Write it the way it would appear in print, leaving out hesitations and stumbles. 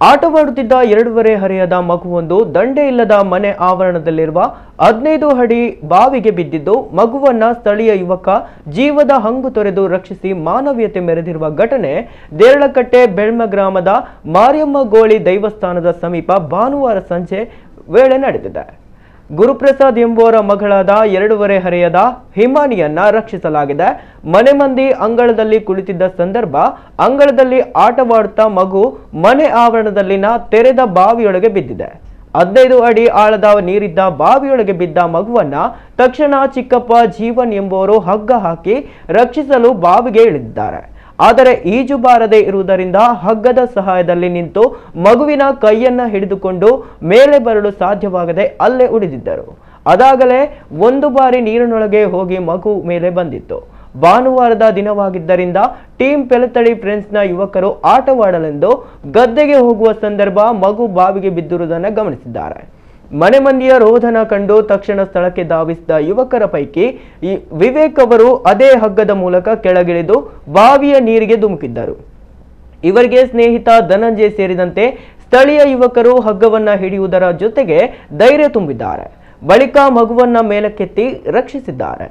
ಆಟವಾಡುತ್ತಿದ್ದ 2.5 ಹರೆಯದ ಮಗುವೊಂದು ದಂಡೆ ಇಲ್ಲದ ಮನೆ ಆವರಣದಲ್ಲಿರುವ 15 ಅಡಿ ಬಾವಿಗೆ ಬಿದ್ದಿದ್ದು ಮಗುವನ್ನ ಸ್ಥಳೀಯ ಯುವಕ ಜೀವದ ಹಂಗು ತೊರೆದು ರಕ್ಷಿಸಿ ಮಾನವೀಯತೆ ಮೆರೆದಿರುವ ಘಟನೆ ದೇರಳಕಟ್ಟೆ ಬೆಳ್ಮ ಗ್ರಾಮದ ಮಾರಿಯಮ್ಮ ಗೋಳಿ ದೇವಸ್ಥಾನದ ಸಮೀಪ ಭಾನುವಾರ ಸಂಜೆ ವೇಳೆ ನಡೆದಿದೆ. ಗುರುಪ್ರಸಾದ್ ಎಂಬುವರ ಮಗಳಾದ 2.5 ಹರೆಯದ ಹಿಮಾನಿಯನ್ನ ರಕ್ಷಿಸಲಾಗಿದೆ. ಮನೆ ಮಂದಿ ಅಂಗಳದಲ್ಲಿ ಕುಳಿತಿದ್ದ ಸಂದರ್ಭ ಅಂಗಳದಲ್ಲಿ ಆಟವಾಡುತ್ತಾ ಮಗು ಮನೆ ಆವರಣದಲ್ಲಿನ ತೆರೆದ ಬಾವಿಯೊಳಗೆ ಬಿದ್ದಿದೆ. 15 ಅಡಿ ಆಳದ ನೀರಿದ್ದ ಬಾವಿಯೊಳಗೆ ಬಿದ್ದ ಮಗುವನ್ನ ತಕ್ಷಣ ಚಿಕ್ಕಪ್ಪ ಜೀವನ್ ಎಂಬುವರು ಹಗ್ಗ ಹಾಕಿ ರಕ್ಷಿಸಲು ಬಾವಿಗೆ ಇಳಿದಿದ್ದಾರೆ. ಆದರೆ ಈಜು ಬಾರದೆ ಇರುವುದರಿಂದ ಹಗ್ಗದ ಸಹಾಯದಲ್ಲಿ ನಿಂತು ಮಗುವಿನ ಕೈಯನ್ನ ಹಿಡಿದುಕೊಂಡು ಮೇಲೆ ಬರಲು ಸಾಧ್ಯವಾಗದೆ ಅಲ್ಲೇ ಉಳಿದಿದ್ದರು. ಅದಾಗಲೇ ಒಂದು ಬಾರಿ ನೀರಿನೊಳಗೆ ಹೋಗಿ ಮಗು ಮೇಲೆ ಬಂದಿತ್ತು. ಭಾನುವಾರದ ದಿನವಾಗಿದ್ದರಿಂದ ಟೀಮ್ ಪೆಲತಳಿ ಫ್ರೆಂಡ್ಸ್ನ ಯುವಕರು ಆಟವಾಡಲೆಂದು ಗದ್ದೆಗೆ ಹೋಗುವ ಸಂದರ್ಭ ಮಗು ಬಾವಿಗೆ ಬಿದ್ದಿರುವುದನ್ನು ಗಮನಿಸಿದ್ದಾರೆ. ಮನೆ ಮಂದಿಯ ರೋಧನ ಕಂಡು ತಕ್ಷಣ ಸ್ಥಳಕ್ಕೆ ಧಾವಿಸಿದ ಯುವಕರ ಪೈಕಿ ವಿವೇಕ್ ಅವರು ಅದೇ ಹಗ್ಗದ ಮೂಲಕ ಕೆಳಗಿಳಿದು ಬಾವಿಯ ನೀರಿಗೆ ಧುಮುಕಿದ್ದರು. ಇವರಿಗೆ ಸ್ನೇಹಿತ ಧನಂಜಯ್ ಸೇರಿದಂತೆ ಸ್ಥಳೀಯ ಯುವಕರು ಹಗ್ಗವನ್ನ ಹಿಡಿಯುವುದರ ಜೊತೆಗೆ ಧೈರ್ಯ ತುಂಬಿದ್ದಾರೆ. ಬಳಿಕ ಮಗುವನ್ನ ಮೇಲಕ್ಕೆತ್ತಿ ರಕ್ಷಿಸಿದ್ದಾರೆ.